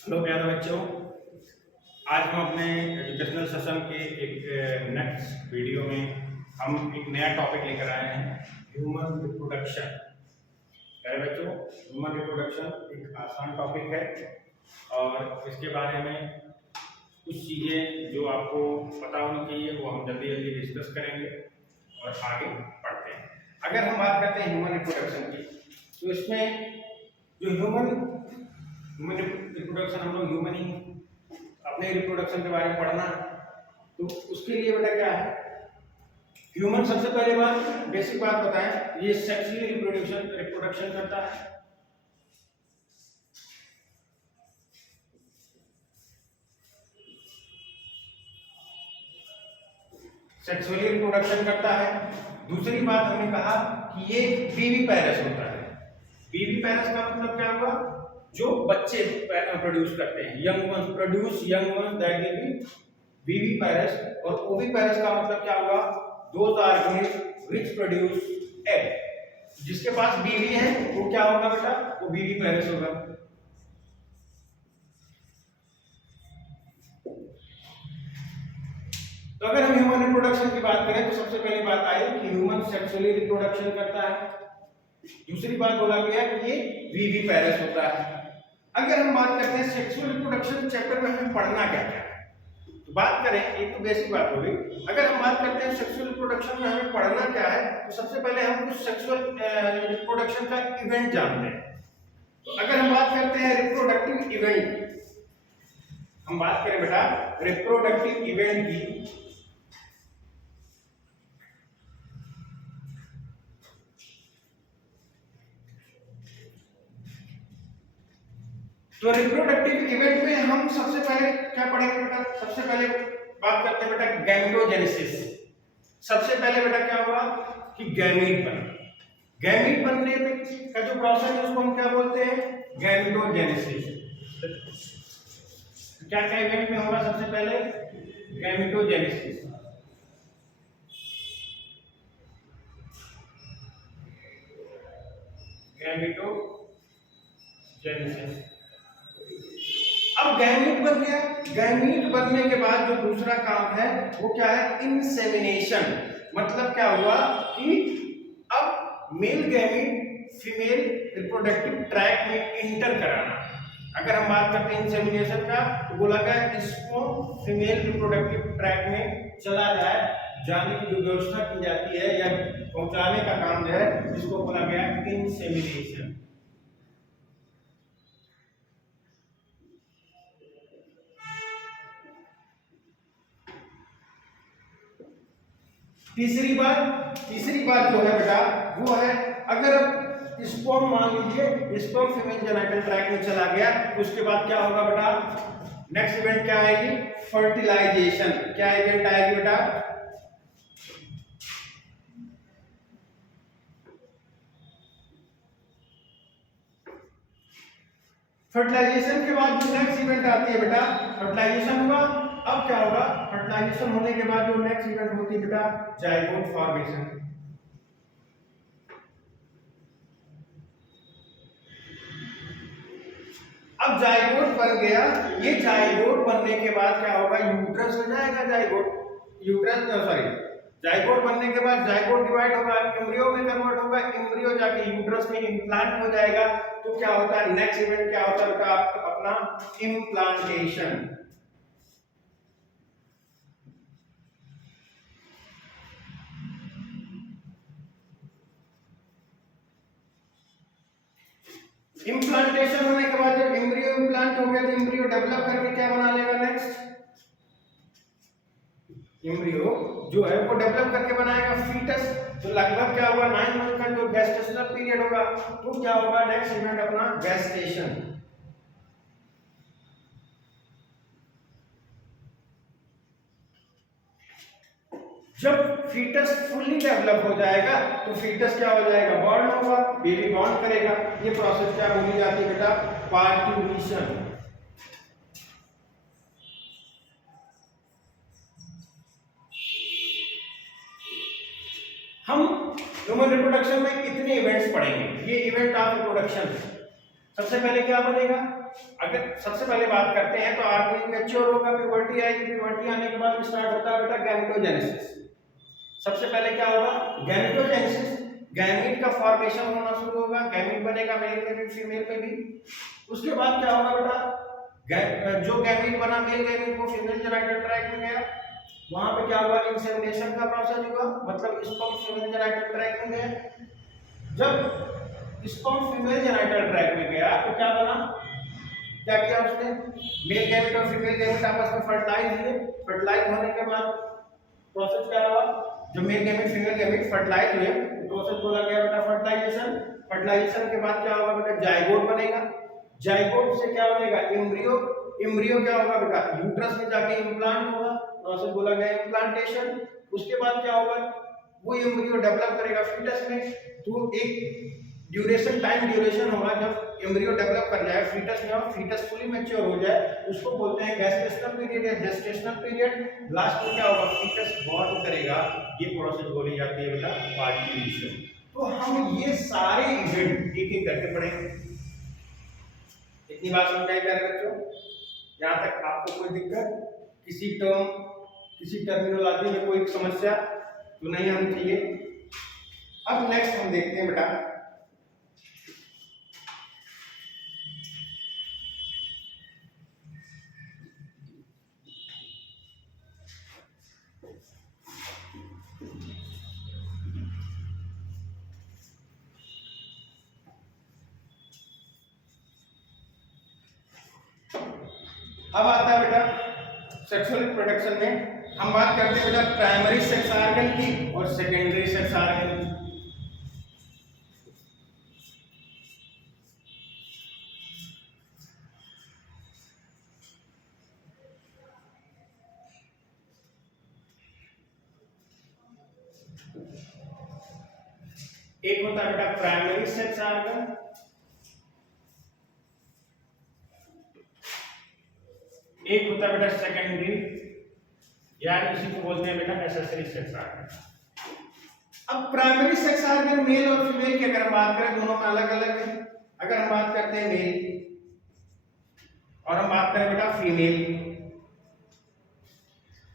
Hello प्यारे बच्चों, आज हम अपने एजुकेशनल सेशन के एक नेक्स्ट वीडियो में हम एक नया टॉपिक लेकर आए हैं, ह्यूमन रिप्रोडक्शन। प्यारे बच्चों, ह्यूमन रिप्रोडक्शन एक आसान टॉपिक है और इसके बारे में कुछ चीज़ें जो आपको पता होनी चाहिए वो हम जल्दी जल्दी डिस्कस करेंगे और आगे बढ़ते हैं। अगर हम बात करते हैं ह्यूमन रिप्रोडक्शन की, तो इसमें जो ह्यूमन रिप्रोडक्शन, हम लोग ह्यूमन ही अपने रिप्रोडक्शन के बारे में पढ़ना है, तो उसके लिए बेटा क्या है, ह्यूमन सबसे पहले बात बेसिक बात बताएं, ये सेक्सुअली रिप्रोडक्शन करता है। सेक्सुअली रिप्रोडक्शन करता है। दूसरी बात हमने कहा कि ये बीवी पैरस होता है। बीवी पैरस का मतलब क्या हुआ, जो बच्चे प्रोड्यूस करते हैं, young ones produce young ones, that will B बीवी पैरस। और ओवी पैरस का मतलब क्या हुआ, those organism which produce egg. जिसके पास बीवी है वो क्या होगा बेटा, वो बीवी पैरस होगा। तो अगर हम ह्यूमन रिप्रोडक्शन की बात करें तो सबसे पहली बात आई कि ह्यूमन सेक्सुअली रिप्रोडक्शन करता है। दूसरी बात बोला गया कि ये बीवी पैरस होता है। अगर हम बात करते हैं सेक्सुअल रिप्रोडक्शन चैप्टर में हमें पढ़ना क्या क्या है, तो बात करें, एक तो बेसिक बात होगी। अगर हम बात करते हैं सेक्सुअल रिप्रोडक्शन में हमें पढ़ना क्या है, तो सबसे पहले हम कुछ सेक्सुअल रिप्रोडक्शन का इवेंट जानते हैं। तो अगर हम बात करते हैं रिप्रोडक्टिव इवेंट, हम बात करें बेटा रिप्रोडक्टिव इवेंट की, तो रिप्रोडक्टिव इवेंट में हम सबसे पहले क्या पढ़ेंगे बेटा, सबसे पहले बात करते हैं बेटा गैमेटोजेनेसिस। सबसे पहले बेटा क्या हुआ कि गैमीट बना। गैमीट बनने में का जो प्रोसेस है उसको हम क्या बोलते हैं, गैमेटोजेनेसिस। क्या क्या इवेंट में होगा, सबसे पहले गैमेटोजेनेसिस। गैमेटोजेनेसिस। अब गैमीट बन गया। गैमीट बनने के बाद जो दूसरा काम है वो क्या है, इंसेमिनेशन। मतलब क्या हुआ कि अब male gamete female reproductive tract में इंटर कराना। अगर हम बात करते हैं इंसेमिनेशन का, तो बोला गया स्पर्म फीमेल रिप्रोडक्टिव ट्रैक में चला जाए, जाने की जो व्यवस्था की जाती है या पहुंचाने का काम जो है, जिसको बोला गया इंसेमिनेशन। तीसरी बात जो है बेटा वो है, अगर अब स्पर्म मान लीजिए स्पर्म फीमेल जेनिटल ट्रैक में चला गया, तो उसके बाद क्या होगा बेटा, नेक्स्ट इवेंट क्या आएगी, फर्टिलाइजेशन। क्या इवेंट आएगी बेटा, फर्टिलाइजेशन के बाद जो नेक्स्ट इवेंट आती है बेटा, फर्टिलाइजेशन हुआ। अब क्या होगा, फर्टिलाइजेशन होने के बाद जो नेक्स्ट इवेंट होती है बेटा, जाइगोट फॉर्मेशन। अब जाइगोट बन गया। ये जाइगोट बनने के बाद क्या होगा, यूट्रस हो जाएगा। जाइगोट बनने के बाद जाइगोट डिवाइड होगा, एम्ब्रियो में कन्वर्ट होगा, एम्ब्रियो जाके यूट्रस में इम्प्लांट हो जाएगा। तो क्या होता है, नेक्स्ट इवेंट क्या होता है बेटा, अपना इम्प्लांटेशन। इम्प्लांटेशन होने के बाद जब एम्ब्रियो इम्प्लांट हो गया, तो एम्ब्रियो डेवलप करके क्या बना लेगा, नेक्स्ट एम्ब्रियो जो है वो डेवलप करके बनाएगा फीटस। तो लगभग क्या होगा, 9 मंथ का जो गेस्टेशनल पीरियड होगा, तो क्या होगा नेक्स्ट इवेंट अपना गेस्टेशन। जब फीटस फुल्ली डेवलप हो जाएगा तो फीटस क्या हो जाएगा, बॉर्न होगा, बेबी बॉर्न करेगा। ये प्रोसेस क्या बोली जाती है बेटा, पार्ट्यूशन। हम ह्यूमन रिप्रोडक्शन में कितने इवेंट्स पढ़ेंगे, ये इवेंट ऑफ रिप्रोडक्शन। सबसे पहले क्या बनेगा, अगर सबसे पहले बात करते हैं तो ऑर्गेनिज्म मैच्योर होगा, प्यूबर्टी आएगी, प्यूबर्टी आने के बाद स्टार्ट होता है बेटा गैमेटोजेनेसिस। सबसे पहले क्या होगा? गैमेटोजेनेसिस, गैमीट का फॉर्मेशन होना शुरू होगा, गैमीट बनेगा मेल में भी फीमेल में भी। उसके बाद क्या होगा बेटा? जो गैमीट बना मेल गैमीट को फीमेल जेनिटल ट्रैक्ट में गया, वहां पे क्या हुआ? इंसेमिनेशन का प्रोसेस हुआ, मतलब स्पर्म फीमेल जेनिटल ट्रैक्ट में गया। जब स्पर्म फीमेल जेनिटल ट्रैक्ट में गया तो क्या बना? क्या किया उसने? मेल गैमेट और फीमेल गैमेट आपस में फर्टिलाइज हुए। फर्टिलाइज होने के बाद प्रोसेस क्या हुआ? जो male gamete female gamete fertilise हुए, प्रोसेस बोला गया बेटा फर्टिलाइजेशन। फर्टिलाइजेशन के बाद क्या होगा बेटा? जाइगोट बनेगा। जाइगोट से क्या बनेगा? एम्ब्रियो। एम्ब्रियो क्या होगा बेटा? यूट्रस में जाके इम्प्लांट होगा, प्रोसेस बोला गया इम्प्लांटेशन। उसके बाद क्या होगा? वो एम्ब्रियो डेवलप करेगा फीटस में। तो एक ड्यूरेशन, टाइम ड्यूरेशन होगा जब एम्ब्रियो डेवलप कर जाए फीटस में और फीटस फुली मैच्योर हो जाए, उसको बोलते हैं गेस्टेशनल पीरियड या जेस्टेशनल पीरियड। लास्ट में क्या होगा? फीटस बॉर्न करेगा। ये प्रोसेस बोली जाती है बेटा पार्टिशन। तो हम ये सारे इवेंट एक एक करके पढ़ेंगे। इतनी बात समझाई जा रही है बच्चों? यहाँ तक आपको कोई दिक्कत, किसी टर्म, किसी टर्मिनोलॉजी में कोई समस्या तो नहीं आनी चाहिए। अब नेक्स्ट हम देखते हैं बेटा अब आता है बेटा सेक्सुअल रिप्रोडक्शन में हम बात करते हैं बेटा प्राइमरी सेक्स ऑर्गन की और सेकेंडरी सेक्स ऑर्गन की। एक होता है बेटा प्राइमरी सेक्स ऑर्गन, एक होता है बेटा सेकेंडरी, यानी इसी को बोलते हैं बेटा एक्सेसरी सेक्स ऑर्गन। अब प्राइमरी सेक्स ऑर्गन मेल और फीमेल की अगर हम बात करें, दोनों में अलग अलग है। अगर हम बात करते हैं मेल की और हम बात करें बेटा फीमेल की,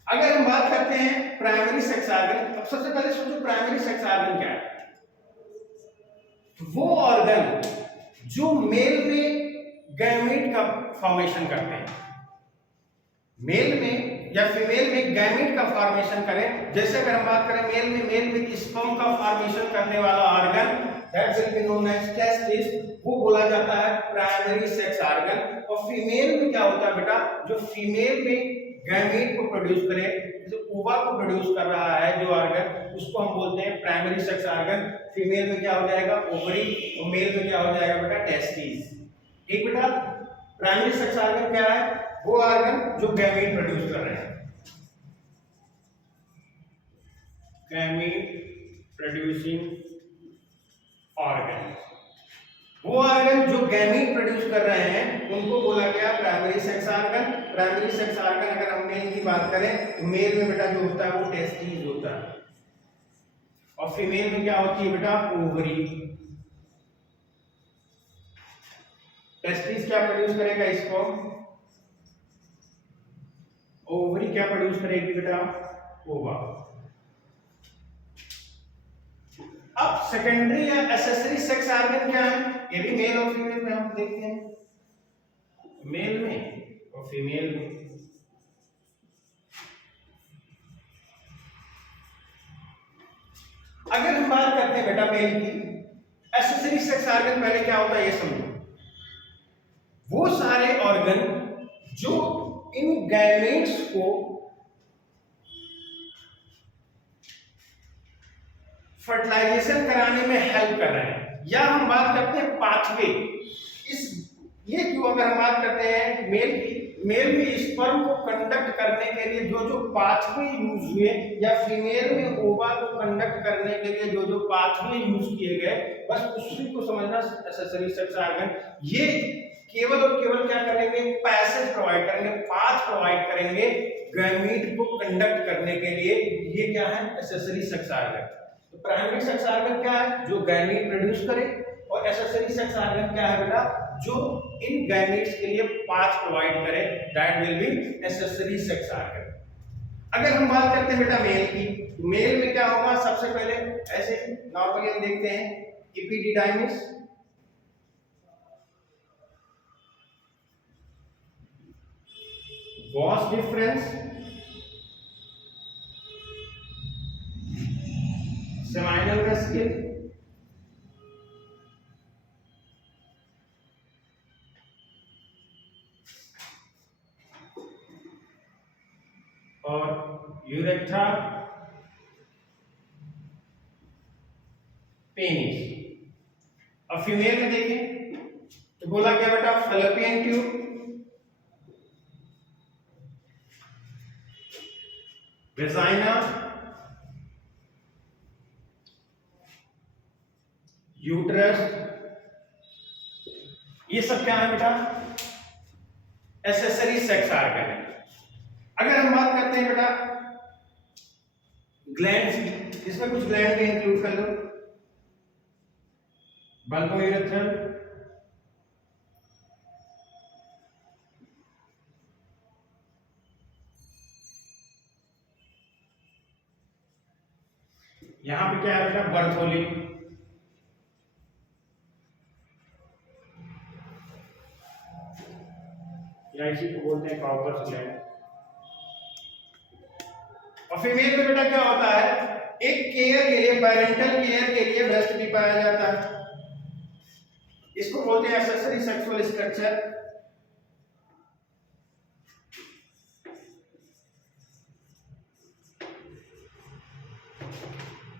अगर हम बात करते हैं प्राइमरी सेक्स ऑर्गन, अब सबसे पहले सोचो प्राइमरी सेक्स ऑर्गन क्या है? वो ऑर्गन जो मेल में गैमीट का फॉर्मेशन करते हैं, मेल में या फीमेल में गैमीट का फॉर्मेशन करें। जैसे अगर हम बात करें मेल में स्पर्म का फॉर्मेशन करने वाला organ, that will be known as testis, वो बोला जाता है प्राइमरी सेक्स ऑर्गन। और फीमेल में क्या होता है बेटा? जो फीमेल में गैमीट को प्रोड्यूस करे, जो ओवा को प्रोड्यूस कर रहा है जो ऑर्गन, उसको हम बोलते हैं प्राइमरी सेक्स ऑर्गन। फीमेल में क्या हो जाएगा? ओवरी, और मेल में क्या हो जाएगा बेटा? टेस्टिस। एक बेटा प्राइमरी सेक्स ऑर्गन क्या है? वो ऑर्गन जो गैमीट प्रोड्यूस कर रहे हैं, गैमीट प्रोड्यूसिंग ऑर्गन। वो ऑर्गन जो गैमीट प्रोड्यूस कर रहे हैं उनको बोला गया primary sex organ. Primary sex organ अगर हम मेल की बात करें तो मेल में बेटा जो होता है वो टेस्टिस होता है, और फीमेल में क्या होती है बेटा? ओवरी। टेस्टिस क्या प्रोड्यूस करेगा? स्पर्म। ओवरी क्या प्रोड्यूस करेगी बेटा? ओवा। अब सेकेंडरी या एक्सेसरी सेक्स ऑर्गन क्या है? ये भी मेल और फीमेल में हम देखते हैं, मेल में और फीमेल में। अगर हम बात करते हैं बेटा मेल की, एक्सेसरी सेक्स ऑर्गन पहले क्या होता है ये समझो। वो सारे ऑर्गन जो इन गैमेट्स को फर्टिलाइजेशन कराने में हेल्प कर रहे हैं, या हम बात करते हैं पाथवे। इस ये जो अगर हम बात करते हैं मेल की, मेल में स्पर्म को कंडक्ट करने के लिए जो जो पाथवे यूज हुए, या फीमेल में ओवा को कंडक्ट करने के लिए जो जो पाथवे यूज किए गए, बस उसी को समझना एक्सेसरी सेक्स ऑर्गन। ये केवल और केवल क्या करेंगे? पैसेज प्रोवाइड करेंगे, पाथ प्रोवाइड करेंगे गैमीट को कंडक्ट करने के लिए। ये क्या है? Accessory sex organ. Primary sex organ क्या है? जो गैमीट प्रोड्यूस करे, और एक्सेसरी सेक्स ऑर्गन क्या है बेटा? जो इन गैमेट्स के लिए पाथ प्रोवाइड करे, that will B accessory sex organ. अगर हम बात करते हैं बेटा मेल की, मेल में क्या होगा, सबसे पहले ऐसे नॉर्मली हम देखते हैं epididymis, was difference, seminal vesicle, और यूरेथ्रा पेनिस। अब फीमेल में देखें तो बोला क्या बेटा, फैलोपियन ट्यूब, वेजाइना, यूट्रस, ये सब क्या है बेटा, एक्सेसरी सेक्स ऑर्गन है। अगर हम बात करते हैं बेटा ग्लैंड्स की, इसमें कुछ ग्लैंड भी इंक्लूड कर लो, बल्बोयूरेथ्रल, यहां पे क्या है बेटा, बर्थोली, या इसी को बोलते हैं कॉपर्स ग्लैंड। और फीमेल में बेटा क्या होता है, एक केयर के लिए, पैरेंटल केयर के लिए ब्रेस्ट भी पाया जाता है, इसको बोलते हैं accessory sexual structure.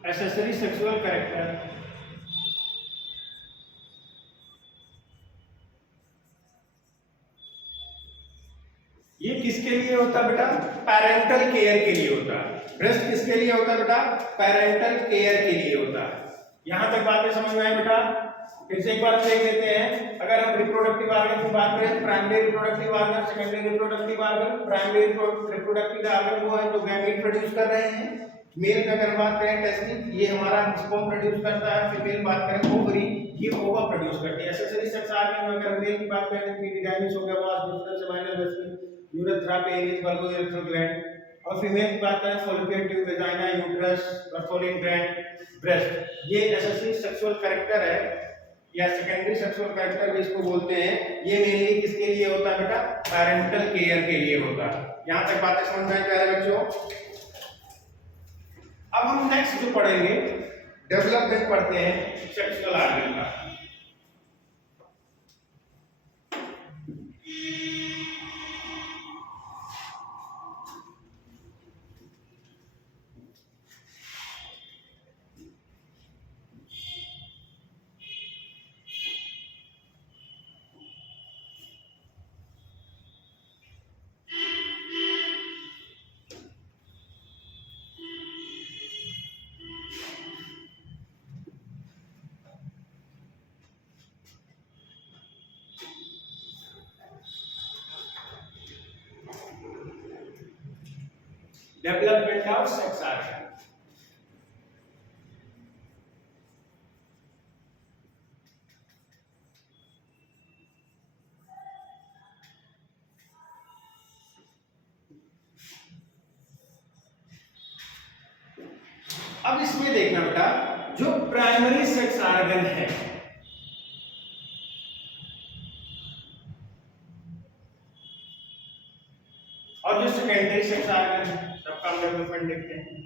Accessory sexual character, ये किसके लिए होता है बेटा, पैरेंटल केयर के लिए होता है। ब्रेस्ट किसके लिए होता है बेटा, पैरेंटल केयर के लिए होता है। यहां तक बातें समझ में आई बेटा? फिर से एक बार देख लेते हैं। अगर हम रिप्रोडक्टिव ऑर्गन की बात करें, primary reproductive organ, secondary reproductive organ. Primary reproductive organ वो है जो गैमीट प्रोड्यूस कर रहे हैं। मेल में अगर बात करें टेस्टिस, ये हमारा स्पर्म प्रोड्यूस करता है। फीमेल बात करें ओवरी, ये ओवा प्रोड्यूस करती है। एक्सेसरी सेक्स ऑर्गन में अगर मेल की बात करें, एपिडिडाइमिस हो गया, vas deferens, seminal vesicle, urethra, penis, bulbourethral gland. और फीमेल की बात करें, fallopian tube, vagina, uterus, Bartholin gland, breast. ये एक्सेसरी सेक्सुअल कैरेक्टर है या सेकेंडरी सेक्सुअल कैरेक्टर भी इसको बोलते हैं। ये मेनली किसके लिए होता है बेटा, पैरेंटल केयर के लिए होता है। यहां तक बातें समझ में आई प्यारे बच्चों? अब हम नेक्स्ट जो पढ़ेंगे, डेवलपमेंट पढ़ते हैं सेक्सुअल ऑर्गन का। Development of sex organ. अब इसमें देखना बेटा, जो प्राइमरी सेक्स ऑर्गन है और जो सेकेंडरी सेक्स ऑर्गन है, सबका हम डेवलपमेंट देखते हैं।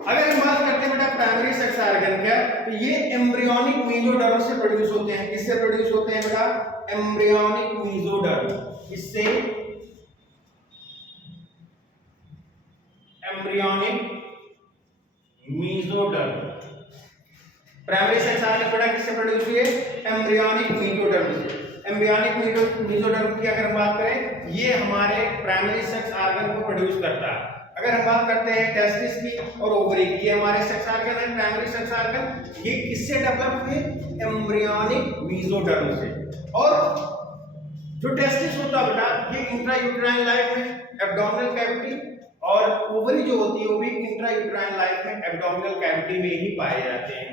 अगर हम बात करते हैं बेटा प्राइमरी सेक्स ऑर्गन का, तो ये एम्ब्रियोनिक मेसोडर्म से प्रोड्यूस होते हैं। किससे प्रोड्यूस होते हैं बेटा, एम्ब्रियोनिक मेसोडर्म। इससे embryonic mesoderm. Primary sex organ बेटा किससे प्रोड्यूस हुए, एम्ब्रियोनिक मेसोडर्म से। एम्ब्रियोनिक मेसोडर्म की अगर बात करें, ये हमारे प्राइमरी सेक्स ऑर्गन को प्रोड्यूस करता है। अगर हम बात करते हैं टेस्टिस की और ओवरी की, ये हमारे सेक्स ऑर्गन है, प्राइमरी सेक्स ऑर्गन। ये किससे डेवलप हुए, एम्ब्रियोनिक मेसोडर्म से। और जो टेस्टिस होता है बेटा ये इंट्रायूटेराइन लाइफ में एब्डोमिनल कैविटी, और ओवरी जो होती है वो भी इंट्रायूटेराइन लाइफ में एब्डोमिनल कैविटी में ही पाए जाते हैं।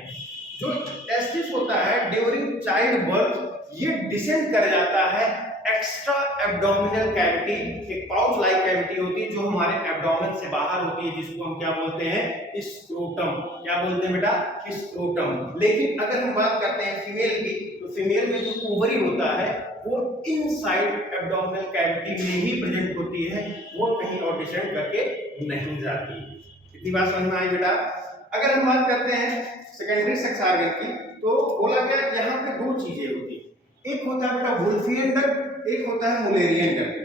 जो टेस्टिस होता है ड्यूरिंग चाइल्ड बर्थ ये डिसेंड कर जाता है एक्स्ट्रा एब्डोमिनल कैविटी, एक पाउच लाइक कैविटी होती है जो हमारे एब्डोमेन से बाहर होती है, जिसको हम क्या बोलते हैं, स्क्रोटम। क्या बोलते हैं बेटा, स्क्रोटम। लेकिन अगर हम बात करते हैं फीमेल की, तो फीमेल में जो ओवरी होता है वो इनसाइड एब्डोमिनल कैविटी में ही प्रेजेंट होती है, वो कहीं और डिसेंड करके नहीं जाती। इतनी बात समझ में आई बेटा। अगर हम बात करते हैं सेकेंडरी सेक्स ऑर्गन की, तो बोला गया यहाँ पे दो चीजें होती है, एक होता है बेटा वुल्फियन डक्ट, एक होता है मुलेरियन डक्ट।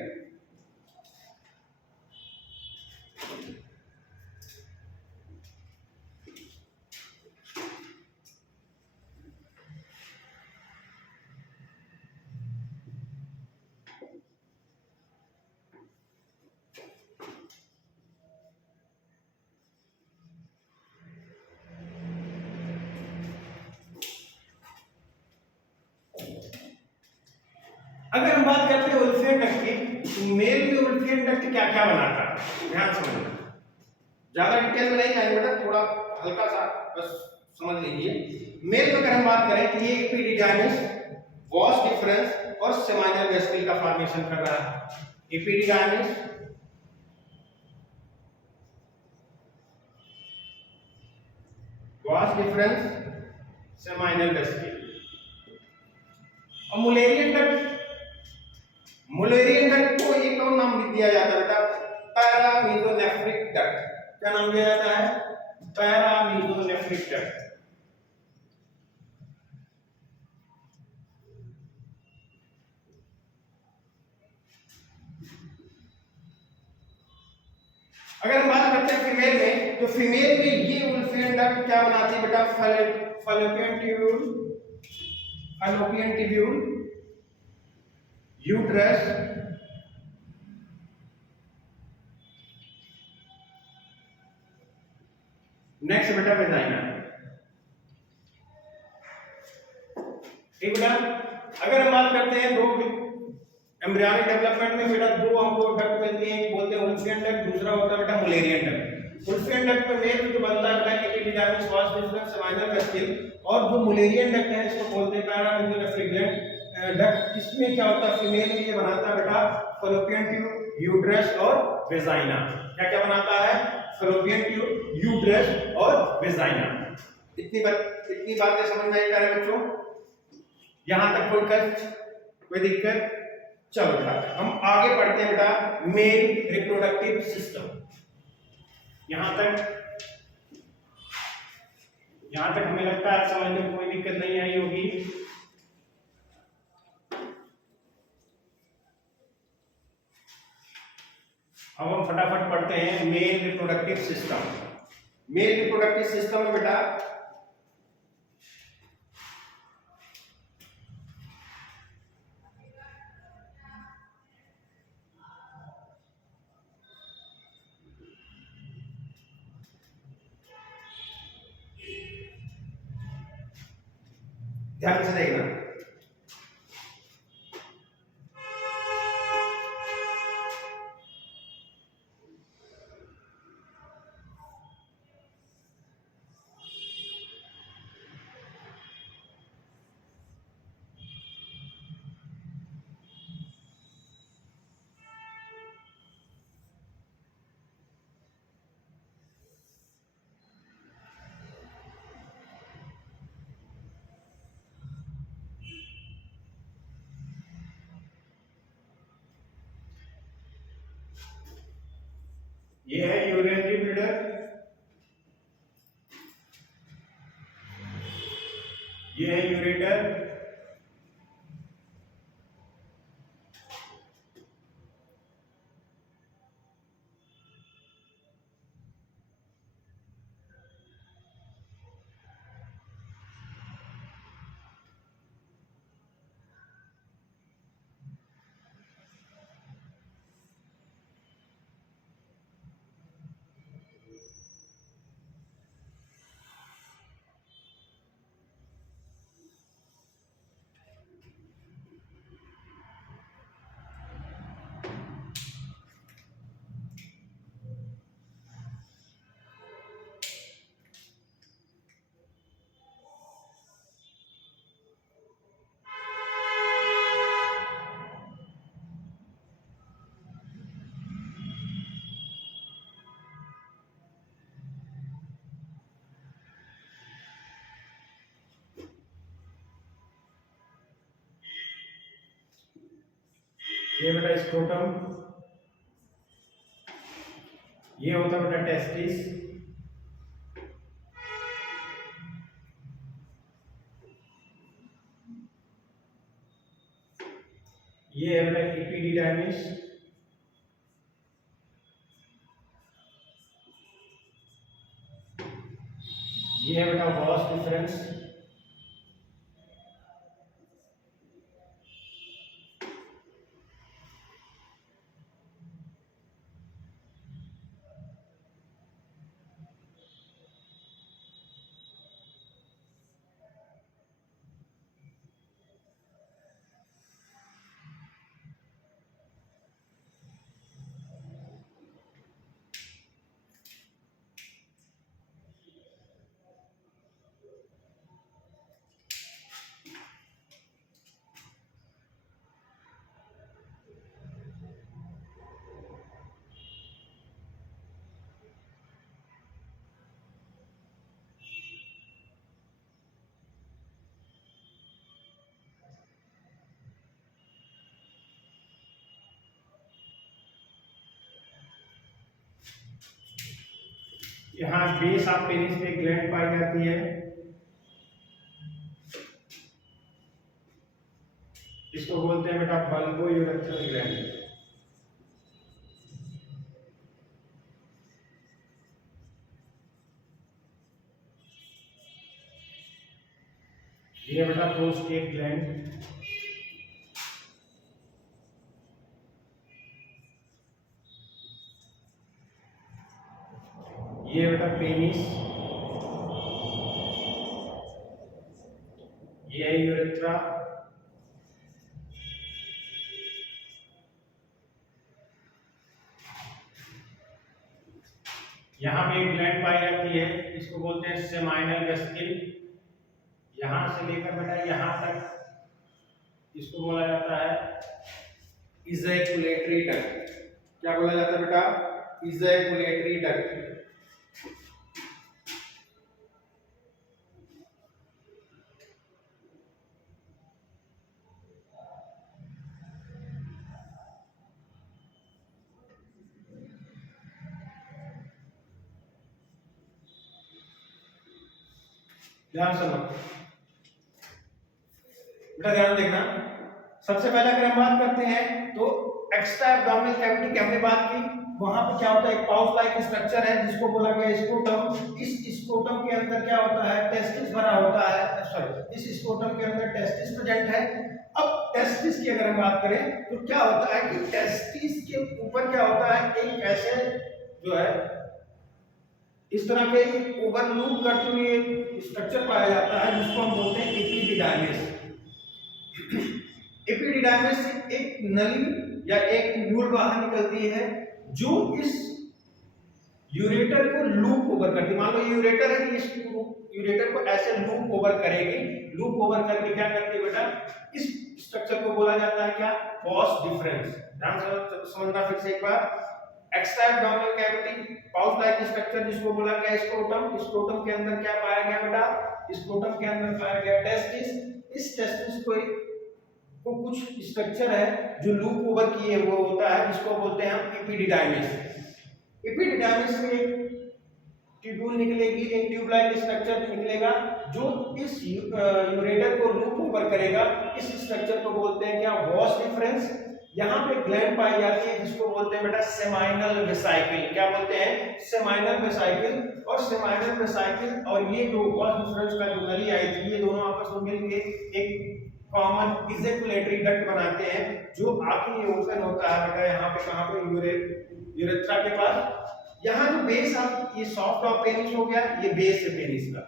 अगर हम बात करते हैं वुल्फियन डक्ट की, तो मेल में वुल्फियन डक्ट क्या क्या बनाता है, ध्यान समझना, ज्यादा डिटेल में नहीं जाएंगे बेटा, थोड़ा हल्का सा बस समझ लीजिए। मेल में अगर हम बात करें तो ये एपिडिडाइमिस, वॉस डिफरेंस और सेमाइनल वेसिकल का फॉर्मेशन कर रहा है। Epididymis, was difference, seminal vesicle. और मुलेरियन डक्ट, मुलेरियन डक्ट को एक और नाम दिया जाता है बेटा, पैरामीजोनेफ्रिक डक्ट। क्या नाम दिया जाता है, पैरामीजोनेफ्रिक डक्ट। अगर हम बात करते हैं फीमेल में, तो फीमेल में ये वुल्फियन डक्ट क्या बनाती है बेटा, fallopian tubule, fallopian tubule, uterus, next बेटा वेजाइना। ठीक बेटा। अगर हम बात करते हैं दो एम्ब्रियोनिक डेवलपमेंट में बेटा दो हमको डक्ट मिलती हैं, एक बोलते हैं वुल्फियन डक्ट, दूसरा होता है बेटा मुलेरियन डक्ट। वुल्फियन डक्ट में मेल जो बनता है बेटा epididymis, was difference, seminal vesicle, और जो मुलेरियन डक्ट है इसको बोलते हैं पैरामीजोनेफ्रिक डक्ट। इसमें क्या होता है, फीमेल में ये बनाता है बेटा फैलोपियन ट्यूब, यूट्रस और वेजाइना। क्या क्या बनाता है, फैलोपियन ट्यूब, यूट्रस और वेजाइना। इतनी बातें समझ में आई प्यारे बच्चों, यहां तक कोई कष्ट, कोई दिक्कत? चलो बेटा हम आगे पढ़ते हैं बेटा मेल रिप्रोडक्टिव सिस्टम। यहां तक हमें लगता है समझने में कोई दिक्कत नहीं आई होगी। अब हम फटाफट पढ़ते हैं male reproductive system. Male reproductive system में बेटा ध्यान से देखना। ये है यूरिनरी ब्लैडर, ये है यूरेटर, ये बेटा स्क्रोटम, ये होता है बेटा टेस्टिस, ये है बेटा एपिडिडाइमिस, ये है बेटा वॉस डिफरेंस, यहाँ बेस ऑफ पेनिस पे ग्लैंड पाई जाती है, इसको बोलते हैं बेटा बल्बो यूरेथ्रल ग्लैंड। ये बेटा प्रोस्टेट ग्लैंड, ये बेटा पेनिस, ये है यूरेथ्रा, यहाँ पे एक ग्लैंड पाई जाती है, इसको बोलते हैं सेमाइनल वेसिकल। यहां से लेकर बेटा यहां तक इसको बोला जाता है इजैकुलेटरी डक्ट। क्या बोला जाता है बेटा? Ejaculatory duct. ध्यान सुनो बेटा, ध्यान देखना। सबसे पहले अगर हम बात करते हैं तो एक्स्ट्रा एब्डोमिनल कैविटी की हमने बात की, वहां पे क्या होता है, एक पाउच लाइक स्ट्रक्चर है जिसको बोला गया स्क्रोटम। इस स्क्रोटम के अंदर क्या होता है, टेस्टिस भरा होता है, सॉरी इस स्क्रोटम के अंदर टेस्टिस प्रेजेंट है। अब टेस्टिस की अगर हम बात करें तो क्या होता है कि टेस्टिस के ऊपर क्या होता है, एक ऐसे जो है इस तरह के ओवरलूप करते हुए स्ट्रक्चर पाया जाता है जिसको हम बोलते हैं एपिडिडाइमिस। एपिडिडाइमिस से एक नली या एक ट्यूब्यूल बाहर निकलती है जो इस यूरेटर को लूप ओवर करती है। मान लो यूरेटर है, इस यूरेटर को ऐसे लूप ओवर करेगी। लूप ओवर करके क्या करती है बेटा, इस स्ट्रक्चर को बोला जाता है क्या, वॉस डिफरेंस। ध्यान से समझना फिर से एक बार। Extra abdominal cavity pouch like structure जिसको बोला गया स्क्रोटम। स्क्रोटम के अंदर क्या पाया गया बेटा, स्क्रोटम के अंदर पाया गया टेस्टिस। इस टेस्टिस को कुछ स्ट्रक्चर है जो लूप ओवर किए हुए होता है जिसको बोलते हैं हम एपिडिडाइमिस। एपिडिडाइमिस से एक ट्यूब्यूल निकलेगी, एक ट्यूब लाइक स्ट्रक्चर निकलेगा जो इस यूरेटर को लूप ओवर करेगा। इस स्ट्रक्चर को बोलते हैं क्या, वॉस डिफरेंस। यहाँ पे ग्लैंड पाई जाती है जिसको बोलते हैं बेटा सेमाइनल वेसिकल। क्या बोलते हैं, सेमाइनल वेसिकल। और सेमाइनल वेसिकल और ये जो वॉस डिफरेंस का जो नली आई थी, ये दोनों आपस में मिलकर एक कॉमन इजैकुलेटरी डक्ट बनाते हैं जो आके ये ओपन होता है बेटा यहाँ पे, कहाँ पे, यूरेथ्रा के पास। यहाँ जो बेस आप, ये सॉफ्ट ऑफ पेनिस हो गया, ये बेस है पेनिस का।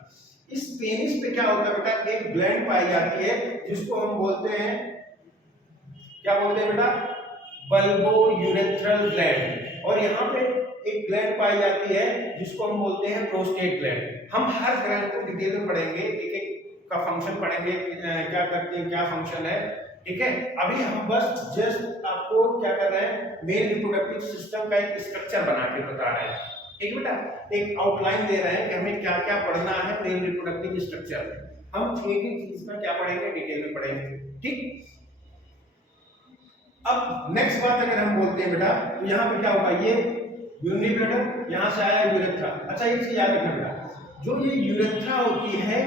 इस पेनिस पे क्या होता है बेटा, एक ग्लैंड पाई जाती है जिसको हम बोलते हैं, क्या बोलते हैं बेटा, बल्बो यूरेथ्रल ग्लैंड। और यहाँ पे एक ग्लैंड पाई जाती है जिसको हम बोलते हैं प्रोस्टेट ग्लैंड। हम हर ग्लैंड को डिटेल में पढ़ेंगे, एक एक का फंक्शन पढ़ेंगे, क्या करती है, क्या फंक्शन है, ठीक है। अभी हम बस जस्ट आपको क्या कर रहे हैं, मेल रिप्रोडक्टिव सिस्टम का एक स्ट्रक्चर बना के बता रहे हैं, ठीक बेटा। एक आउटलाइन दे रहे हैं कि हमें क्या क्या पढ़ना है मेल रिप्रोडक्टिव स्ट्रक्चर। हम एक एक चीज का क्या पढ़ेंगे, डिटेल में पढ़ेंगे, ठीक। अब नेक्स्ट बात अगर हम बोलते हैं बेटा, तो यहाँ पे क्या होगा, ये यूरिनरी ब्लैडर, यहाँ से आया यूरेथ्रा। अच्छा एक चीज याद रखना बेटा, जो ये यूरेथ्रा होती है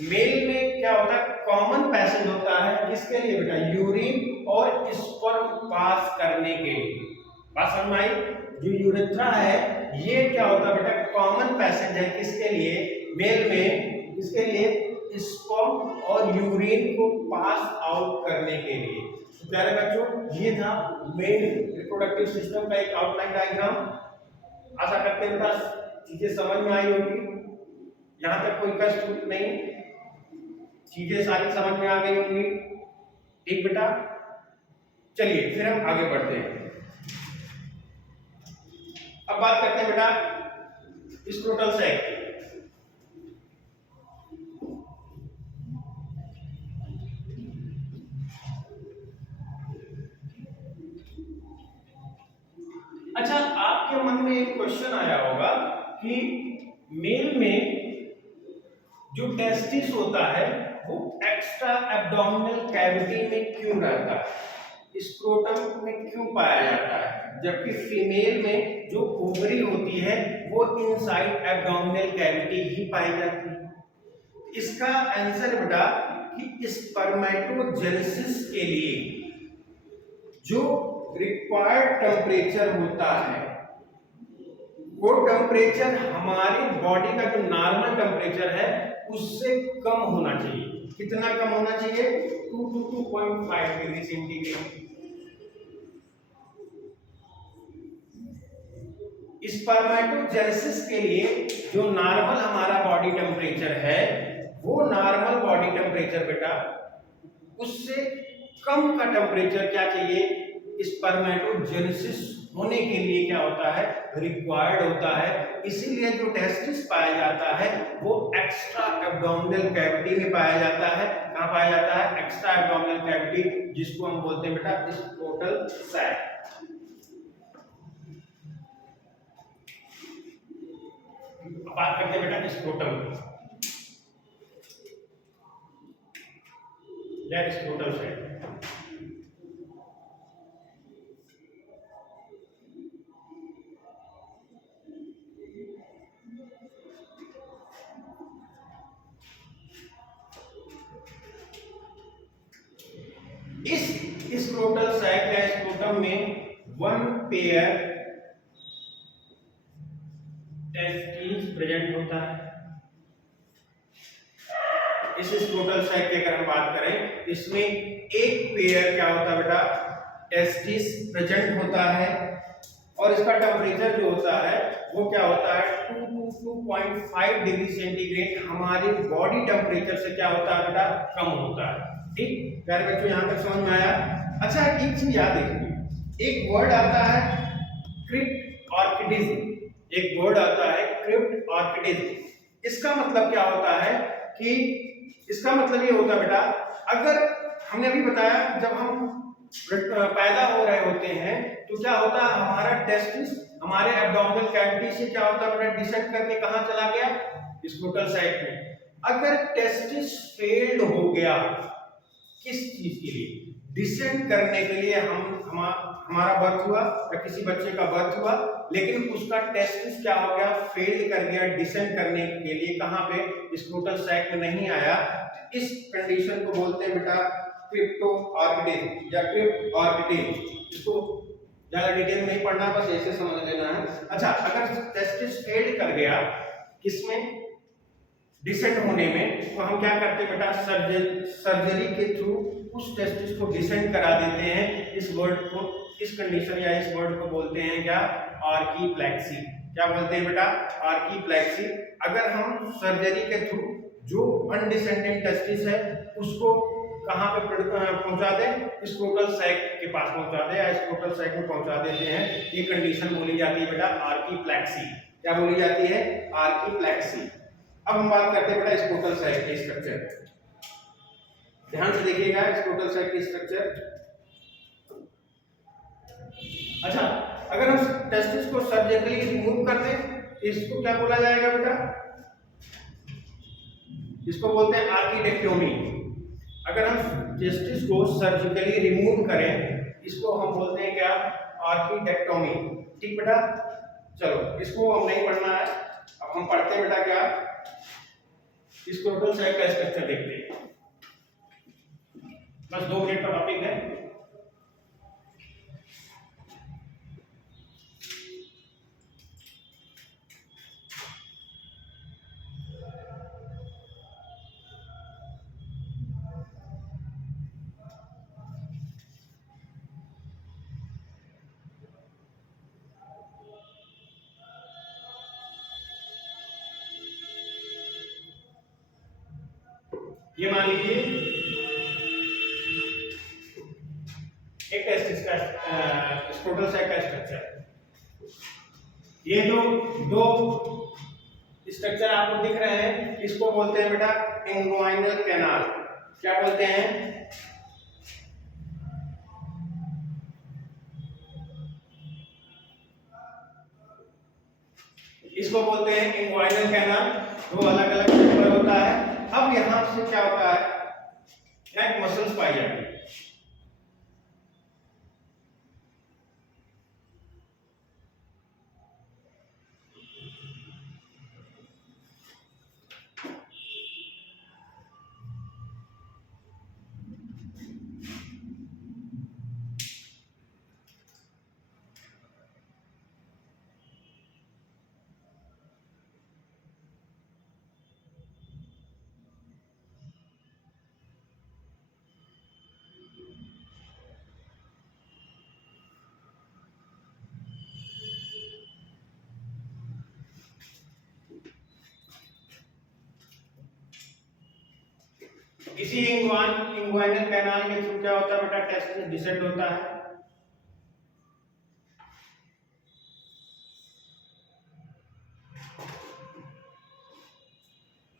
मेल में क्या होता है, कॉमन पैसेज होता है किसके लिए बेटा, यूरिन और स्पर्म पास करने के लिए। बात समझ में आई? जो यूरेथ्रा है ये क्या होता है बेटा, कॉमन पैसेज है किसके लिए, मेल में, किसके लिए, स्पर्म और यूरिन को पास आउट करने के लिए। तो प्यारे बच्चों ये था मेल रिप्रोडक्टिव सिस्टम का एक आउटलाइन डायग्राम। आशा करते हैं बेटा चीजें समझ में आई होगी, यहाँ तक कोई कष्ट नहीं, चीजें सारी समझ में आ गई होंगी। ठीक बेटा, चलिए फिर हम आगे बढ़ते हैं। अब बात करते हैं बेटा स्क्रोटल सैक की। अच्छा आपके मन में एक क्वेश्चन आया होगा कि मेल में जो टेस्टिस होता है वो एक्स्ट्रा एब्डोमिनल कैविटी में क्यों रहता है, स्क्रोटम में क्यों पाया जाता है, जबकि फीमेल में जो ओवरी होती है वो इनसाइड एब्डोमिनल कैविटी ही पाई जाती है। इसका आंसर बेटा कि स्पर्मेटोजेनेसिस के लिए जो रिक्वायर्ड टेम्परेचर होता है वो टेम्परेचर हमारी बॉडी का जो नॉर्मल टेम्परेचर है उससे कम होना चाहिए। कितना कम होना चाहिए, 2 to 2.5 डिग्री सेंटीग्रेड। स्पर्मेटोजेनेसिस के लिए जो नॉर्मल हमारा बॉडी टेम्परेचर है वो नॉर्मल बॉडी टेम्परेचर बेटा उससे कम का टेम्परेचर क्या चाहिए, स्पर्मेटोजेनेसिस होने के लिए क्या होता है, रिक्वायर्ड होता है। इसीलिए जो टेस्टिस पाया जाता है वो एक्स्ट्रा एब्डोमिनल कैविटी में पाया जाता है। कहाँ पाया जाता है, एक्स्ट्रा एब्डोमिनल कैविटी, जिसको हम बोलते हैं बेटा स्क्रोटल सैक। बात करते हैं बेटा स्क्रोटम या स्क्रोटल सैक। इस स्क्रोटल सैक या स्क्रोटम में 1 पेयर टेस्टिस प्रेजेंट होता है। इस स्क्रोटल सैक की अगर हम बात करें इसमें एक पेयर क्या होता है बेटा, टेस्टिस प्रेजेंट होता है और इसका टेम्परेचर जो होता है वो क्या होता है, 2 to 2.5 डिग्री सेंटीग्रेड हमारी बॉडी टेम्परेचर से क्या होता है बेटा, कम होता है। ठीक प्यारे बच्चों, यहाँ तक समझ में आया? अच्छा एक चीज याद रखिए, एक वर्ड आता है क्रिप्ट ऑर्किडिज्म, एक वर्ड आता है क्रिप्ट ऑर्किडिज्म। इसका मतलब क्या होता है कि इसका मतलब ये होता है बेटा, अगर हमने अभी बताया जब हम पैदा हो रहे होते हैं तो क्या होता है, हमारा टेस्टिस हमारे एब्डोमिनल कैविटी से क्या होता है बेटा, डिसेंड करके कहां चला गया, स्क्रोटल सैक में। अगर टेस्टिस फेल्ड हो गया किस चीज के लिए, डिसेंड करने के लिए, हमारा बर्थ हुआ या किसी बच्चे का बर्थ हुआ लेकिन उसका टेस्टिस क्या हो गया, फेल कर गया डिसेंड करने के लिए, कहां पे, स्क्रोटल सैक में नहीं आया। इस कंडीशन को बोलते हैं बेटा क्रिप्टो ऑर्किडिज्म या क्रिप्ट ऑर्किडिज्म। इसको ज्यादा डिटेल में नहीं पढ़ना, बस ऐसे समझ लेना है। अच्छा अगर टेस्टिस फेल कर गया किसमें, डिसेंड होने में, तो हम क्या करते हैं बेटा, सर्जरी के थ्रू उस टेस्टिस को डिसेंड करा देते हैं। इस वर्ड को, इस कंडीशन या इस वर्ड को बोलते हैं क्या, आर्कीप्लेक्सी। क्या बोलते हैं बेटा, आर्कीप्लेक्सी। अगर हम सर्जरी के थ्रू जो अनडिसेंडेड टेस्टिस है उसको कहां पे पहुंचा दें, स्क्रोटल सैक के पास पहुंचा दें या स्क्रोटल सैक में पहुंचा देते हैं, ये कंडीशन बोली जाती है बेटा आर्कीप्लेक्सी। क्या बोली जाती है, आर्कीप्लेक्सी। अब हम बात करते हैं बेटा स्क्रोटल सैक के स्ट्रक्चर। ध्यान से देखिएगा स्क्रोटल सैक की स्ट्रक्चर। अच्छा अगर हम टेस्टिस को सर्जिकली रिमूव कर दें इसको क्या बोला जाएगा बेटा, इसको बोलते हैं आर्किटेक्टोमी। अगर हम टेस्टिस को सर्जिकली रिमूव करें इसको हम बोलते हैं क्या, आर्किटेक्टोमी। ठीक बेटा, चलो इसको हम नहीं पढ़ना है, अब हम पढ़ते हैं बेटा क्या, स्क्रोटल सैक का स्ट्रक्चर देखते हैं। बस 2 मिनट का टॉपिक है। ये मान लीजिए एक टेस्टिस का स्क्रोटल सैक का स्ट्रक्चर। ये जो दो स्ट्रक्चर आपको दिख रहे हैं, इसको बोलते हैं बेटा इंग्वाइनल कैनाल। क्या बोलते हैं, इसको बोलते हैं इंग्वाइनल कैनाल। दो अलग अलग चैम्बर होता है। अब यहां से क्या होता है, यहाँ एक मसल्स पाई जाती है। इसी इंग्वाइनल कैनाल के थ्रू क्या होता है बेटा, टेस्टिस डिसेंड होता है।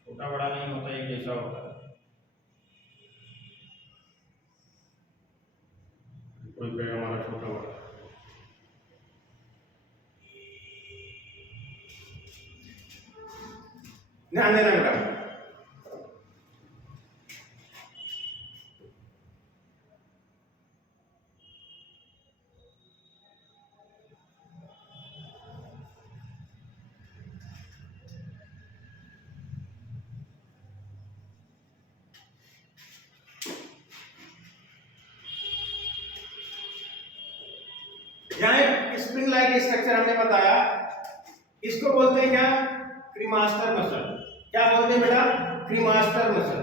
छोटा बड़ा नहीं होता, एक जैसा होता है। कोई कहेगा हमारा छोटा बड़ा, ध्यान देना बेटा। यहाँ एक स्प्रिंग लाइक स्ट्रक्चर हमने बताया, इसको बोलते हैं क्या, क्रीमास्टर मसल। क्या बोलते हैं बेटा, क्रीमास्टर मसल।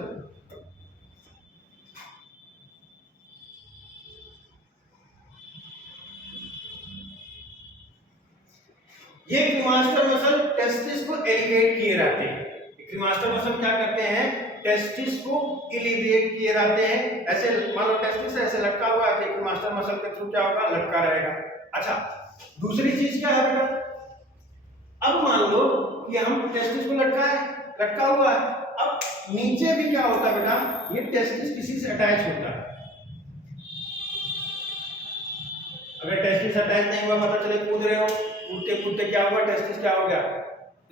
ये क्रीमास्टर मसल टेस्टिस को एलिवेट किए रहते हैं। क्रीमास्टर मसल क्या करते हैं, टेस्टिस को एलिवेट किए रहते हैं। ऐसे मान लो टेस्टिस ऐसे लटका हुआ है, क्रीमास्टर मसल के थ्रू क्या होगा, लटका रहेगा। अच्छा, दूसरी चीज क्या है बेटा, अब मान लो कि हम टेस्टिस को लटका हुआ है, अब नीचे भी क्या होता है बेटा, ये टेस्टिस किसी से अटैच होता है। अगर टेस्टिस अटैच नहीं हुआ, पता चले कूद रहे हो, कूदते कूदते क्या हुआ, टेस्टिस क्या हो गया,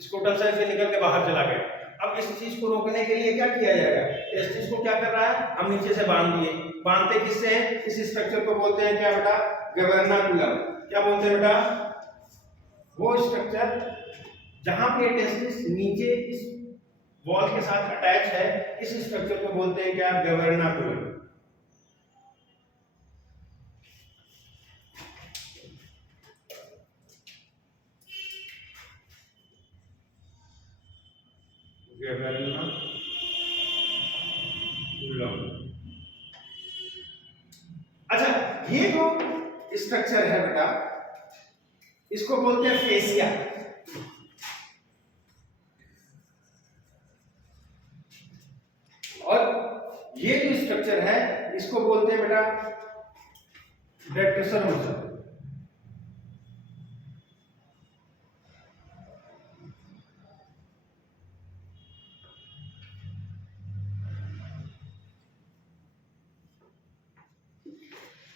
स्क्रोटल सैक से निकल के बाहर चला गया। अब इस चीज को रोकने के लिए क्या किया जाएगा, टेस्टिस को क्या कर रहा है, हम नीचे से बांध दिए। बांधते किससे हैं, इस स्ट्रक्चर को बोलते हैं क्या बेटा, गवर्नाकुलम। क्या बोलते हैं बेटा, वो स्ट्रक्चर जहां पे टेस्टिस नीचे इस वॉल के साथ अटैच है, इस स्ट्रक्चर को बोलते हैं क्या, गवर्नाकुलम। अच्छा, ये जो स्ट्रक्चर है बेटा, इसको बोलते हैं फेसिया। और ये जो स्ट्रक्चर है, इसको बोलते हैं बेटा डेक्टेसर मसल।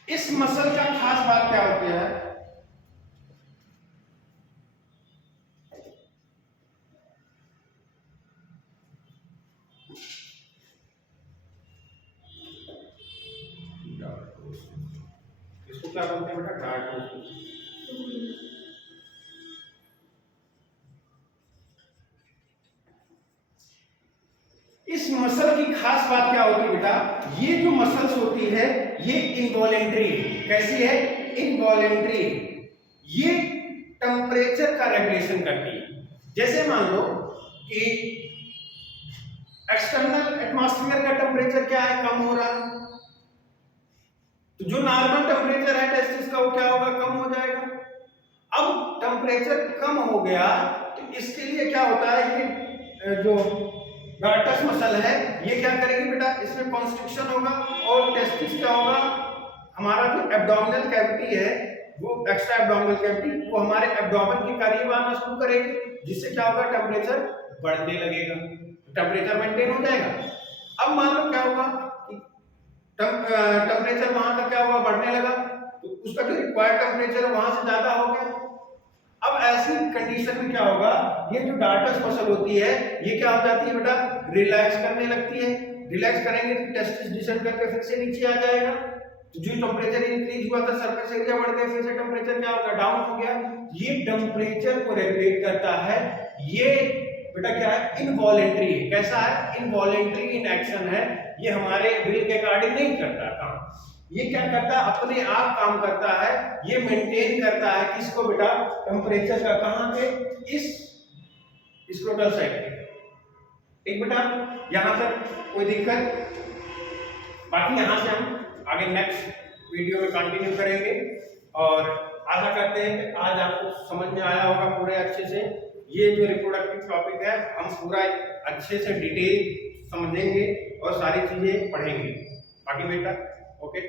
इस मसल का खास बात क्या होती है, इसको क्या बोलते हैं बेटा, डार्टोसिस। इस मसल की खास बात क्या होती है बेटा, ये जो मसल्स होती है ये इनवॉलेंट्री है। कैसी है? इनवॉलेंट्री। ये टेम्परेचर का रेगुलेशन करती है। जैसे मान लो कि एक्सटर्नल एटमॉस्फेयर का टेम्परेचर क्या है, कम हो रहा है, तो जो नॉर्मल टेम्परेचर है टेस्टिस का वो क्या होगा, कम हो जाएगा। अब टेम्परेचर कम हो गया तो इसके लिए क्या होता है कि जो डार्टस मसल है ये क्या करेगी बेटा, इसमें कॉन्स्ट्रिक्शन होगा और टेस्टिस क्या होगा, हमारा जो एब्डोमिनल कैविटी है वो एक्स्ट्रा एब्डोमिनल कैविटी वो हमारे एब्डोमेन के करीब आना शुरू करेगी, जिससे क्या होगा, टेम्परेचर बढ़ने लगेगा, टेम्परेचर मेंटेन हो जाएगा। अब मान लो क्या हुआ कि टेम्परेचर वहां का क्या हुआ, बढ़ने लगा, तो उसका जो रिक्वायर्ड टेम्परेचर है वहां से ज्यादा हो गया। अब ऐसी कंडीशन में क्या होगा, ये जो डार्टस मसल होती है ये क्या हो जाती है बेटा, रिलैक्स करने लगती है। रिलैक्स करेंगे तो टेस्टिस डिसेंड करके फिर से नीचे आ जाएगा। तो जो टेम्परेचर इंक्रीज हुआ था, सरफेस एरिया बढ़ गया, फिर से टेम्परेचर क्या होगा, डाउन हो गया। ये टेम्परेचर को रेगुलेट करता है। ये बेटा क्या है, इनवॉलेंट्री है। कैसा है, इनवॉलेंट्री इन एक्शन है। ये हमारे विल के अकॉर्डिंग नहीं करता काम। ये क्या करता है, अपने आप काम करता है। ये मेंटेन करता है किसको बेटा, टेम्परेचर का, कहां पे, इस स्क्रोटल साइड पे। ठीक बेटा, यहां तक कोई दिक्कत? बाकी यहां से हम आगे नेक्स्ट वीडियो में कंटिन्यू करेंगे और आशा करते हैं कि आज आपको समझ में आया होगा पूरे अच्छे से। ये जो रिप्रोडक्टिव टॉपिक है हम पूरा अच्छे से डिटेल समझेंगे और सारी चीजें पढ़ेंगे। बाकी बेटा ओके।